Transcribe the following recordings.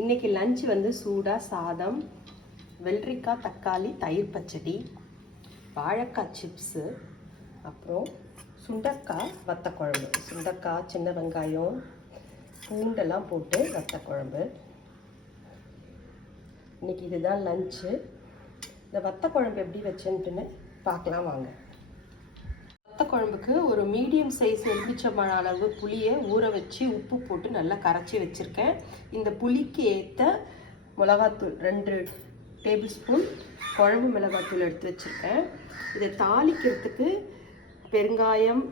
இன்னைக்கு லஞ்ச் வந்து சூடாக சாதம் வெள்ளரிக்காய் தக்காளி தயிர் பச்சடி வாழைக்காய் சிப்ஸு அப்புறம் சுண்டக்காய் வத்த குழம்பு சுண்டக்காய் சின்ன வெங்காயம் பூண்டெல்லாம் போட்டு வத்த குழம்பு இன்னைக்கு இதுதான் லஞ்சு இந்த வத்த குழம்பு எப்படி வச்சேன்ட்டுன்னு பார்க்கலாம் வாங்க. வத்த குழம்புக்கு ஒரு மீடியம் சைஸ் எலுமிச்சம்பழம் அளவு புளியை ஊற வச்சு உப்பு போட்டு நல்லா கரைச்சி வச்சுருக்கேன். இந்த புளிக்கு ஏற்ற மிளகாத்தூள் ரெண்டு டேபிள் ஸ்பூன் குழம்பு மிளகாத்தூள் எடுத்து வச்சுருக்கேன். இதை தாளிக்கிறதுக்கு பெருங்காயம்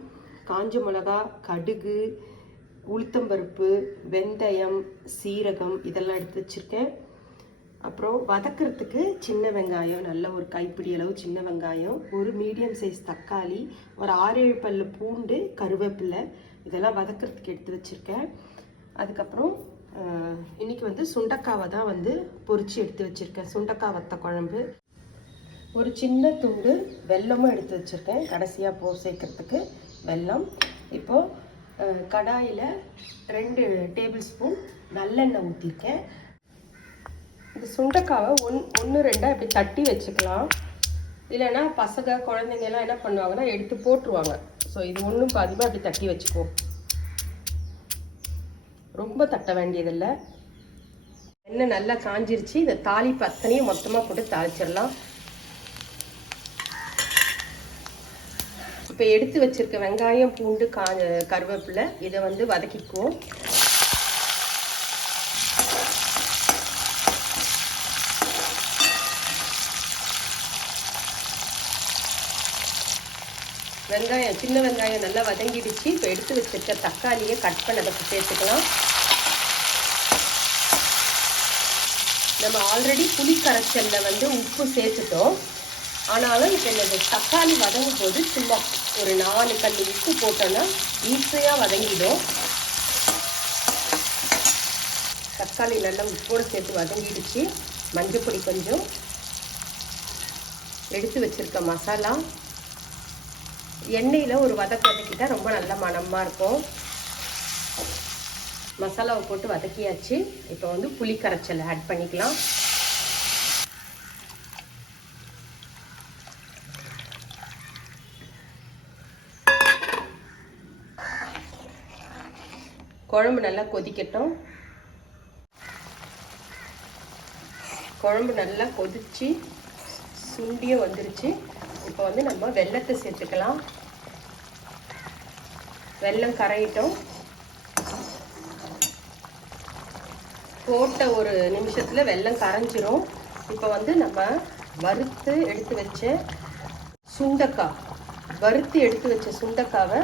காஞ்ச மிளகா கடுகு உளுத்தம்பருப்பு வெந்தயம் சீரகம் இதெல்லாம் எடுத்து வச்சுருக்கேன். அப்புறம் வதக்கிறதுக்கு சின்ன வெங்காயம் நல்ல ஒரு கைப்பிடி அளவு சின்ன வெங்காயம் ஒரு மீடியம் சைஸ் தக்காளி ஒரு ஆறு ஏழு பல்லு பூண்டு கருவேப்பிலை இதெல்லாம் வதக்கிறதுக்கு எடுத்து வச்சுருக்கேன். அதுக்கப்புறம் இன்றைக்கி வந்து சுண்டக்காவை தான் வந்து பொறிச்சு எடுத்து வச்சுருக்கேன். சுண்டக்காய் வத்த குழம்பு. ஒரு சின்ன துண்டு வெல்லமும் எடுத்து வச்சுருக்கேன். கடைசியாக போ சேர்க்கறதுக்கு வெல்லம். இப்போது கடாயில் ரெண்டு டேபிள் ஸ்பூன் நல்லெண்ணெய் ஊற்றிருக்கேன் இந்த சுண்டைக்காவை ஒன் ஒன்று ரெண்டாக இப்படி தட்டி வச்சுக்கலாம். இல்லைன்னா பசங்க குழந்தைங்க எல்லாம் என்ன பண்ணுவாங்கன்னா எடுத்து போட்டுருவாங்க. ஸோ இது ஒன்றும் பாதிமாக அப்படி தட்டி வச்சுக்குவோம் ரொம்ப தட்ட வேண்டியதில்லை. எண்ணெய் நல்லா காஞ்சிருச்சு. இந்த தாலி பத்தனையும் மொத்தமாக போட்டு தாளிச்சிடலாம். இப்போ எடுத்து வச்சிருக்க வெங்காயம் பூண்டு கா கருவேப்பிலை இதை வந்து வதக்கிக்குவோம். வெங்காயம் சின்ன வெங்காயம் நல்லா வதங்கிடுச்சு. இப்போ எடுத்து வச்சிருக்க தக்காளியை கட் பண்ணதுக்கு சேர்த்துக்கலாம். நம்ம ஆல்ரெடி புளி கரைச்சலில் வந்து உப்பு சேர்த்துட்டோம். ஆனாலும் இப்போ இந்த தக்காளி வதங்கும் போது சும்மா ஒரு நாலு கல் உப்பு போட்டோன்னா ஈஸியாக வதங்கிடும். தக்காளி நல்லா உப்போடு சேர்த்து வதங்கிடுச்சு. மஞ்சள் பொடி கொஞ்சம். எடுத்து வச்சுருக்க மசாலா. எண்ணெயில் ஒரு வதக்கு வதக்கிட்டால் ரொம்ப நல்ல மணமாக இருக்கும். மசாலாவை போட்டு வதக்கியாச்சு. இப்போ வந்து புளி கரைச்சல் ஆட் பண்ணிக்கலாம். குழம்பு நல்லா கொதிக்கட்டும். குழம்பு நல்லா கொதிச்சு சுண்டியும் வந்துருச்சு. இப்போ வந்து நம்ம வெல்லத்தை சேர்த்துக்கலாம். வெல்லம் கரையிட்டோம். போட்ட ஒரு நிமிஷத்தில் வெல்லம் கரைஞ்சிரும். இப்போ வந்து நம்ம வறுத்து எடுத்து வச்ச சுண்டக்காய் வறுத்து எடுத்து வச்ச சுண்டக்காவை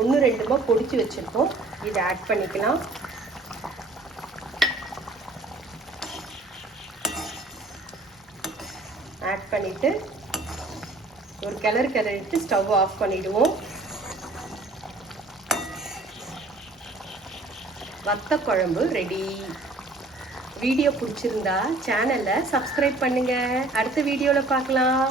ஒன்று ரெண்டுமா பொடிச்சு வச்சுருக்கோம். இதை ஆட் பண்ணிக்கலாம். ஆட் பண்ணிவிட்டு ஒரு கிளறு கிளறிட்டு ஸ்டவ் ஆஃப் பண்ணிடுவோம். வத்த குழம்பு ரெடி வீடியோ பிடிச்சிருந்தா சேனலை சப்ஸ்கிரைப் பண்ணுங்க. அடுத்த வீடியோவில் பார்க்கலாம்.